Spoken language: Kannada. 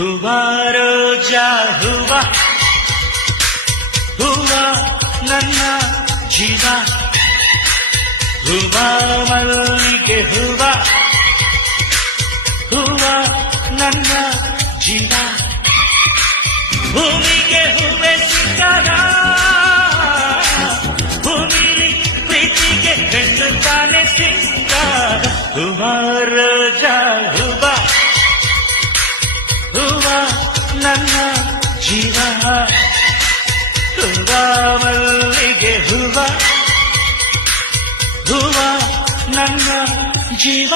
ಹೂವ ರೋಜಾ ಹೂವ ಹೂವ ನನ್ನ ಜೀವ ಹೂವ ಮಲ್ಲಿಗೆ ಹೂವ ಹೂವ ನನ್ನ ಜೀವ ಭೂಮಿಗೆ ಹೂವೆ ಸಿಕ್ಕರ ಭೂಮಿಲಿ ಪ್ರೀತಿಗೆ ಹೆಣ್ಣು ತಾನೆ ಸಿಕ್ಕಾರ ಹೂವ ರೋಜಾ ಹೂವ ಹೂವ ನನ್ನ ಜೀವ ಹೂವ ಮಲ್ಲಿಗೆ ಹೂವ ಹೂವ ನನ್ನ ಜೀವ